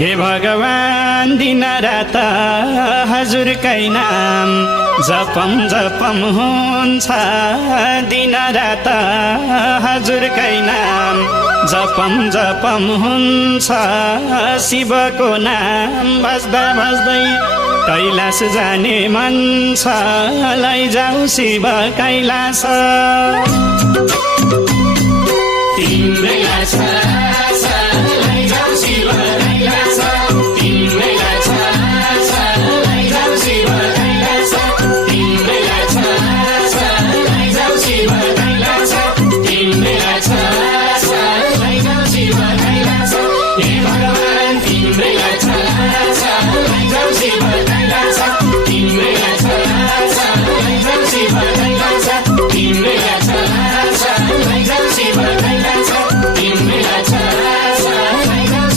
हे भगवान दिनरात हजुरकै नाम जपम जपम हुन्छ दिनरात हजुरकै नाम जपम जपम हुन्छ शिवको नाम बस्दा बस्दै कैलाश जाने मन छ लैजाऊ शिव कैलाश तिम्रै आशा लैजाऊ शिव कैलाश तिम्रै आशा लैजाऊ शिव कैलाश तिम्रै आशा लैजाऊ शिव कैलाश तिम्रै आशा लैजाऊ शिव कैलाश हे भगवान तिम्रै आशा लैजाऊ शिव कैलाश तिम्रै आशा लैजाऊ शिव कैलाश तिम्रै आशा लैजाऊ शिव कैलाश तिम्रै आशा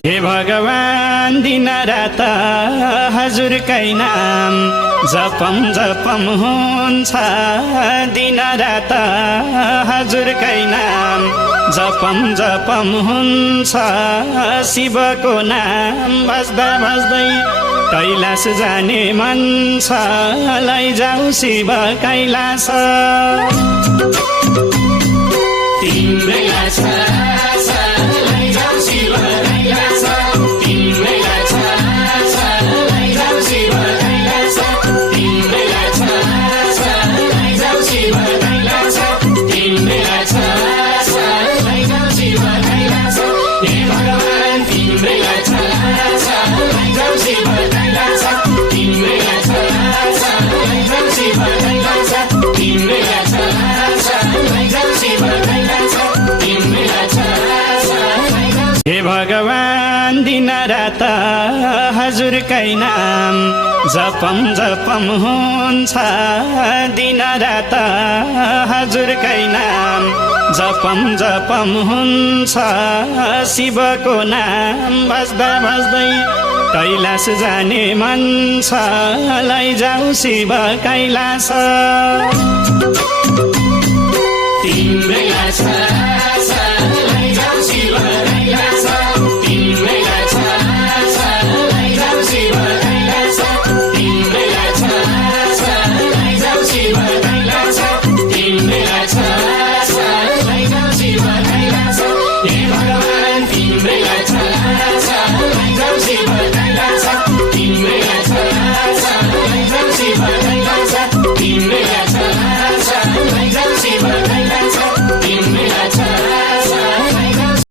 हे भगवान दिनरात हजुरकै नाम जपम जपम हुन्छ दिनरात हजुरकै नाम जपम जपम हुन्छ शिवको नाम बस्दा बस्दै कैलाश जाने मन छ लैजाऊ शिव कैलाश तिम्रै आशा लैजाऊ शिव कैलाश तिम्रै आशा लैजाऊ शिव कैलाश तिम्रै आशा लैजाऊ शिव कैलाश तिम्रै आशा लैजाऊ शिव कैलाश हे भगवान तिम्रै आशा लैजाऊ शिव कैलाश तिम्रै आशा लैजाऊ शिव कैलाश तिम्रै आशा लैजाऊ शिव कैलाश तिम्रै आशा हे भगवान दिनरात हजुरकै नाम जपम जपम हुन्छ दिनरात हजुरकै नाम जपम जपम हुन्छ शिवको नाम बस्दा बस्दै कैलाश जाने मन छ लैजाऊ शिव कैलाश तिम्रै आशा